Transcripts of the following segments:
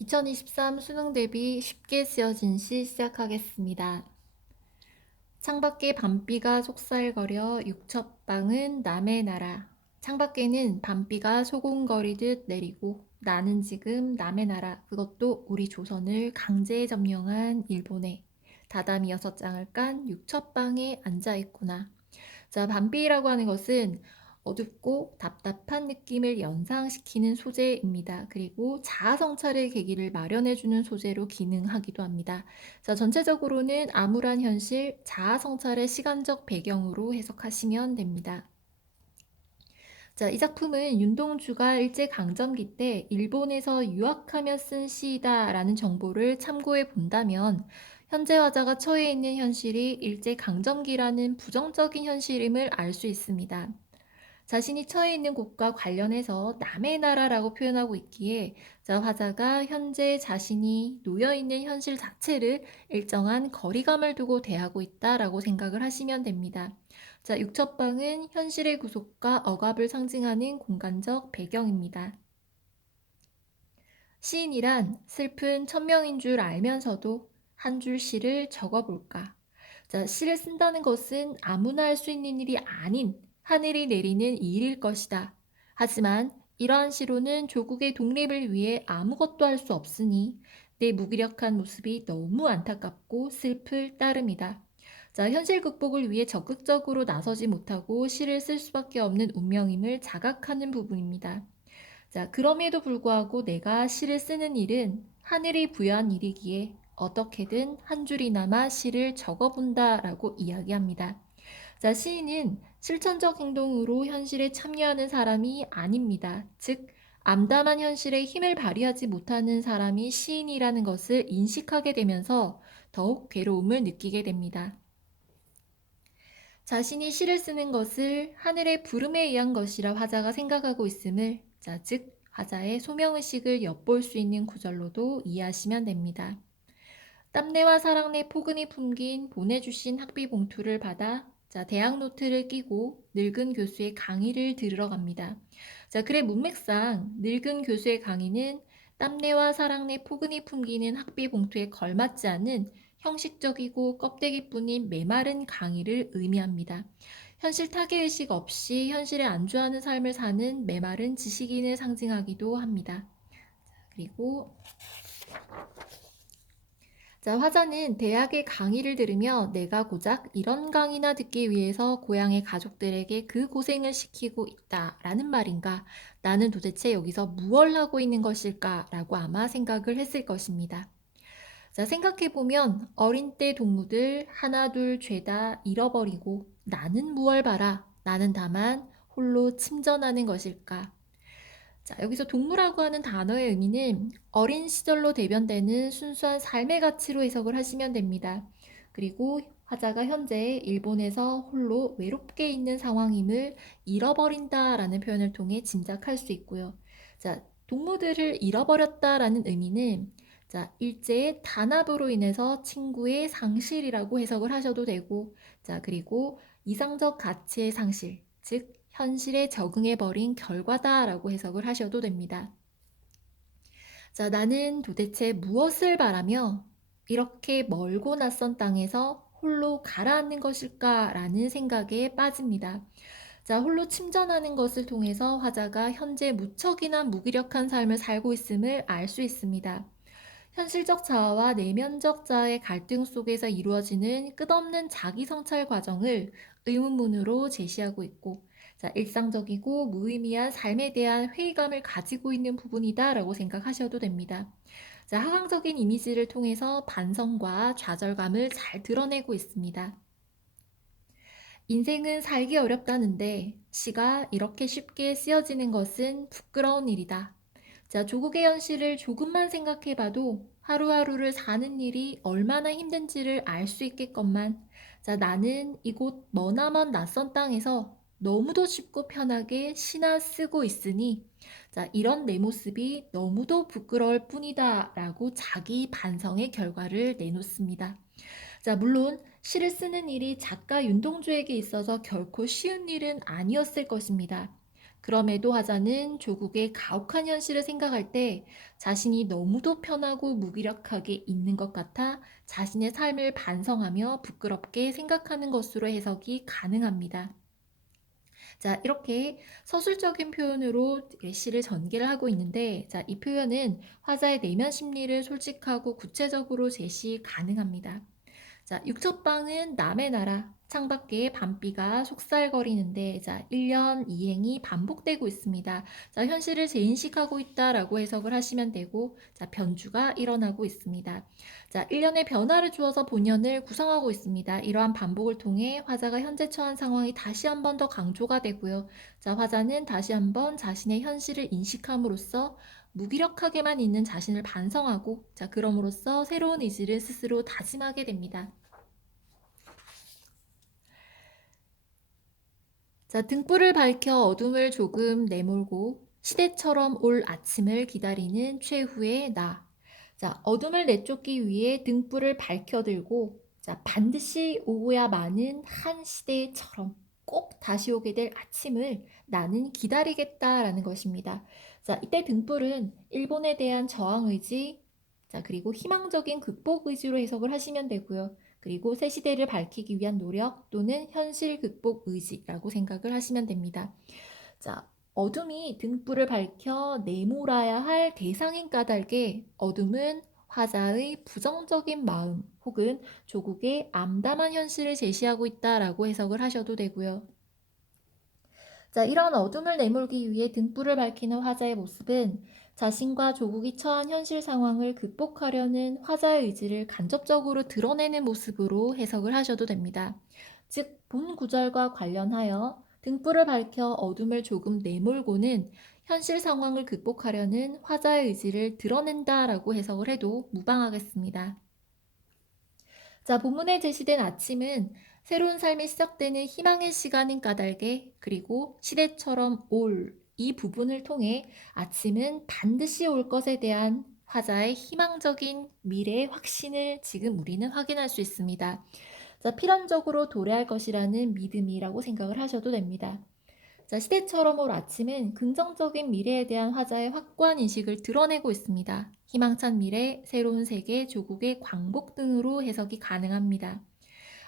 2023 수능 대비 쉽게 쓰여진 시 시작하겠습니다. 창밖에 밤비가 속살거려 육첩방은 남의 나라. 창밖에는 밤비가 소곤거리듯 내리고 나는 지금 남의 나라 그것도 우리 조선을 강제 점령한 일본에 다다미 여섯 장을 깐 육첩방에 앉아 있구나. 자, 밤비라고 하는 것은 어둡고 답답한 느낌을 연상시키는 소재입니다. 그리고 자아성찰의 계기를 마련해주는 소재로 기능하기도 합니다. 자, 전체적으로는 암울한 현실, 자아성찰의 시간적 배경으로 해석하시면 됩니다. 자, 이 작품은 윤동주가 일제강점기 때 일본에서 유학하며 쓴 시이다라는 정보를 참고해 본다면 현재 화자가 처해 있는 현실이 일제강점기라는 부정적인 현실임을 알 수 있습니다. 자신이 처해 있는 곳과 관련해서 남의 나라라고 표현하고 있기에 자, 화자가 현재 자신이 놓여 있는 현실 자체를 일정한 거리감을 두고 대하고 있다라고 생각을 하시면 됩니다. 자, 육첩방은 현실의 구속과 억압을 상징하는 공간적 배경입니다. 시인이란 슬픈 천명인 줄 알면서도 한 줄 시를 적어볼까? 자, 시를 쓴다는 것은 아무나 할 수 있는 일이 아닌 하늘이 내리는 일일 것이다. 하지만 이러한 시로는 조국의 독립을 위해 아무것도 할 수 없으니 내 무기력한 모습이 너무 안타깝고 슬플 따름이다. 자, 현실 극복을 위해 적극적으로 나서지 못하고 시를 쓸 수밖에 없는 운명임을 자각하는 부분입니다. 자, 그럼에도 불구하고 내가 시를 쓰는 일은 하늘이 부여한 일이기에 어떻게든 한 줄이나마 시를 적어본다라고 이야기합니다. 자, 시인은 실천적 행동으로 현실에 참여하는 사람이 아닙니다. 즉, 암담한 현실에 힘을 발휘하지 못하는 사람이 시인이라는 것을 인식하게 되면서 더욱 괴로움을 느끼게 됩니다. 자신이 시를 쓰는 것을 하늘의 부름에 의한 것이라 화자가 생각하고 있음을, 자, 즉, 화자의 소명의식을 엿볼 수 있는 구절로도 이해하시면 됩니다. 땀내와 사랑내 포근히 품긴 보내주신 학비 봉투를 받아 자, 대학 노트를 끼고 늙은 교수의 강의를 들으러 갑니다. 자, 그래 문맥상 늙은 교수의 강의는 땀내와 사랑내 포근히 풍기는 학비 봉투에 걸맞지 않은 형식적이고 껍데기뿐인 메마른 강의를 의미합니다. 현실 타개의식 없이 현실에 안주하는 삶을 사는 메마른 지식인을 상징하기도 합니다. 그리고 자, 화자는 대학의 강의를 들으며 내가 고작 이런 강의나 듣기 위해서 고향의 가족들에게 그 고생을 시키고 있다 라는 말인가? 나는 도대체 여기서 무얼 하고 있는 것일까? 라고 아마 생각을 했을 것입니다. 자, 생각해보면 어린 때 동무들 하나 둘 죄다 잃어버리고 나는 무얼 봐라. 나는 다만 홀로 침전하는 것일까? 자, 여기서 동무라고 하는 단어의 의미는 어린 시절로 대변되는 순수한 삶의 가치로 해석을 하시면 됩니다. 그리고 화자가 현재 일본에서 홀로 외롭게 있는 상황임을 잃어버린다라는 표현을 통해 짐작할 수 있고요. 자, 동무들을 잃어버렸다라는 의미는 자, 일제의 단합으로 인해서 친구의 상실이라고 해석을 하셔도 되고, 자, 그리고 이상적 가치의 상실, 즉 현실에 적응해버린 결과다라고 해석을 하셔도 됩니다. 자, 나는 도대체 무엇을 바라며 이렇게 멀고 낯선 땅에서 홀로 가라앉는 것일까라는 생각에 빠집니다. 자, 홀로 침전하는 것을 통해서 화자가 현재 무척이나 무기력한 삶을 살고 있음을 알 수 있습니다. 현실적 자아와 내면적 자아의 갈등 속에서 이루어지는 끝없는 자기 성찰 과정을 의문문으로 제시하고 있고, 자, 일상적이고 무의미한 삶에 대한 회의감을 가지고 있는 부분이다라고 생각하셔도 됩니다. 자, 하강적인 이미지를 통해서 반성과 좌절감을 잘 드러내고 있습니다. 인생은 살기 어렵다는데 시가 이렇게 쉽게 쓰여지는 것은 부끄러운 일이다. 자, 조국의 현실을 조금만 생각해봐도 하루하루를 사는 일이 얼마나 힘든지를 알 수 있겠건만, 자, 나는 이곳 머나먼 낯선 땅에서 너무도 쉽고 편하게 시나 쓰고 있으니 자, 이런 내 모습이 너무도 부끄러울 뿐이다 라고 자기 반성의 결과를 내놓습니다. 자, 물론 시를 쓰는 일이 작가 윤동주에게 있어서 결코 쉬운 일은 아니었을 것입니다. 그럼에도 화자는 조국의 가혹한 현실을 생각할 때 자신이 너무도 편하고 무기력하게 있는 것 같아 자신의 삶을 반성하며 부끄럽게 생각하는 것으로 해석이 가능합니다. 자, 이렇게 서술적인 표현으로 시를 전개를 하고 있는데, 자, 이 표현은 화자의 내면 심리를 솔직하고 구체적으로 제시 가능합니다. 자, 육첩방은 남의 나라, 창밖에 밤비가 속살거리는데, 자, 1년 이행이 반복되고 있습니다. 자, 현실을 재인식하고 있다라고 해석을 하시면 되고, 자, 변주가 일어나고 있습니다. 자, 1년의 변화를 주어서 본연을 구성하고 있습니다. 이러한 반복을 통해 화자가 현재 처한 상황이 다시 한 번 더 강조가 되고요. 자, 화자는 다시 한 번 자신의 현실을 인식함으로써 무기력하게만 있는 자신을 반성하고 자 그럼으로써 새로운 의지를 스스로 다짐하게 됩니다. 자 등불을 밝혀 어둠을 조금 내몰고 시대처럼 올 아침을 기다리는 최후의 나. 자 어둠을 내쫓기 위해 등불을 밝혀들고 자 반드시 오고야마는 한 시대처럼 꼭 다시 오게 될 아침을 나는 기다리겠다라는 것입니다. 자, 이때 등불은 일본에 대한 저항 의지, 자, 그리고 희망적인 극복 의지로 해석을 하시면 되고요. 그리고 새 시대를 밝히기 위한 노력 또는 현실 극복 의지라고 생각을 하시면 됩니다. 자, 어둠이 등불을 밝혀 내몰아야 할 대상인 까닭에 어둠은 화자의 부정적인 마음 혹은 조국의 암담한 현실을 제시하고 있다라고 해석을 하셔도 되고요. 자, 이런 어둠을 내몰기 위해 등불을 밝히는 화자의 모습은 자신과 조국이 처한 현실 상황을 극복하려는 화자의 의지를 간접적으로 드러내는 모습으로 해석을 하셔도 됩니다. 즉, 본 구절과 관련하여 등불을 밝혀 어둠을 조금 내몰고는 현실 상황을 극복하려는 화자의 의지를 드러낸다 라고 해석을 해도 무방하겠습니다. 자, 본문에 제시된 아침은 새로운 삶이 시작되는 희망의 시간인 까닭에 그리고 시대처럼 올 이 부분을 통해 아침은 반드시 올 것에 대한 화자의 희망적인 미래의 확신을 지금 우리는 확인할 수 있습니다. 자, 필연적으로 도래할 것이라는 믿음이라고 생각을 하셔도 됩니다. 자, 시대처럼 올 아침은 긍정적인 미래에 대한 화자의 확고한 인식을 드러내고 있습니다. 희망찬 미래, 새로운 세계, 조국의 광복 등으로 해석이 가능합니다.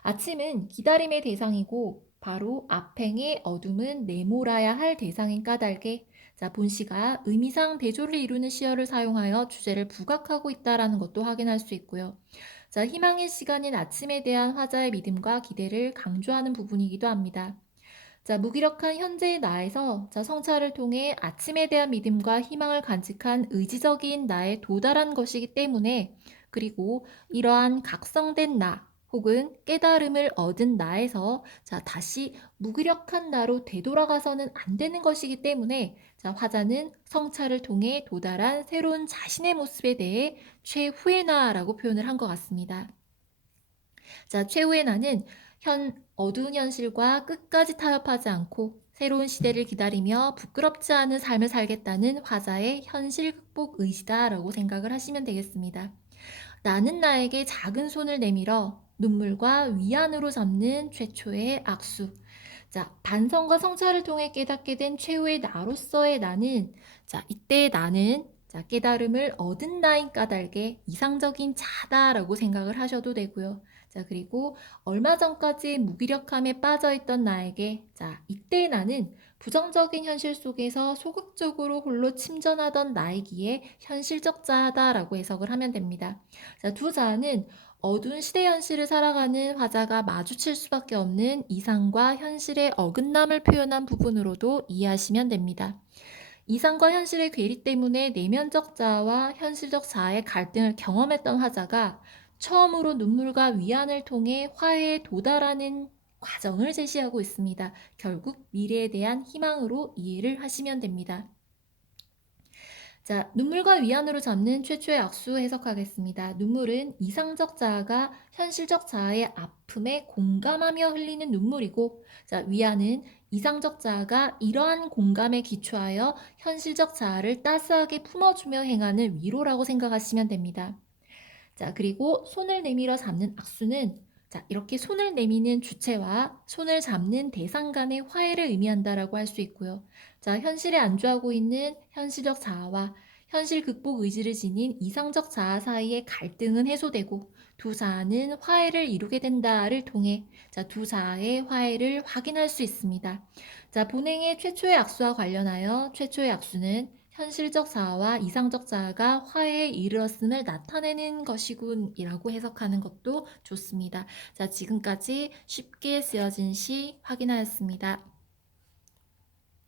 아침은 기다림의 대상이고 바로 앞행의 어둠은 내몰아야 할 대상인 까닭에 자, 본시가 의미상 대조를 이루는 시어를 사용하여 주제를 부각하고 있다라는 것도 확인할 수 있고요. 자, 희망의 시간인 아침에 대한 화자의 믿음과 기대를 강조하는 부분이기도 합니다. 자, 무기력한 현재의 나에서 자, 성찰을 통해 아침에 대한 믿음과 희망을 간직한 의지적인 나에 도달한 것이기 때문에 그리고 이러한 각성된 나 혹은 깨달음을 얻은 나에서 자, 다시 무기력한 나로 되돌아가서는 안 되는 것이기 때문에 자, 화자는 성찰을 통해 도달한 새로운 자신의 모습에 대해 최후의 나라고 표현을 한 것 같습니다. 자, 최후의 나는 현 어두운 현실과 끝까지 타협하지 않고 새로운 시대를 기다리며 부끄럽지 않은 삶을 살겠다는 화자의 현실 극복 의지다라고 생각을 하시면 되겠습니다. 나는 나에게 작은 손을 내밀어 눈물과 위안으로 잡는 최초의 악수. 자, 반성과 성찰을 통해 깨닫게 된 최후의 나로서의 나는, 자, 이때 나는 자, 깨달음을 얻은 나인 까닭에 이상적인 자다라고 생각을 하셔도 되고요. 자, 그리고 얼마 전까지 무기력함에 빠져있던 나에게, 자, 이때 나는 부정적인 현실 속에서 소극적으로 홀로 침전하던 나이기에 현실적 자다라고 해석을 하면 됩니다. 자, 두 자는 어두운 시대 현실을 살아가는 화자가 마주칠 수밖에 없는 이상과 현실의 어긋남을 표현한 부분으로도 이해하시면 됩니다. 이상과 현실의 괴리 때문에 내면적 자아와 현실적 자아의 갈등을 경험했던 화자가 처음으로 눈물과 위안을 통해 화해에 도달하는 과정을 제시하고 있습니다. 결국 미래에 대한 희망으로 이해를 하시면 됩니다. 자, 눈물과 위안으로 잡는 최초의 악수 해석하겠습니다. 눈물은 이상적 자아가 현실적 자아의 아픔에 공감하며 흘리는 눈물이고, 자, 위안은 이상적 자아가 이러한 공감에 기초하여 현실적 자아를 따스하게 품어주며 행하는 위로라고 생각하시면 됩니다. 자, 그리고 손을 내밀어 잡는 악수는 자, 이렇게 손을 내미는 주체와 손을 잡는 대상 간의 화해를 의미한다라고 할 수 있고요. 자, 현실에 안주하고 있는 현실적 자아와 현실 극복 의지를 지닌 이상적 자아 사이의 갈등은 해소되고 두 자아는 화해를 이루게 된다를 통해 자, 두 자아의 화해를 확인할 수 있습니다. 자, 본행의 최초의 악수와 관련하여 최초의 악수는 현실적 자아와 이상적 자아가 화해에 이르렀음을 나타내는 것이군이라고 해석하는 것도 좋습니다. 자, 지금까지 쉽게 쓰여진 시 확인하였습니다.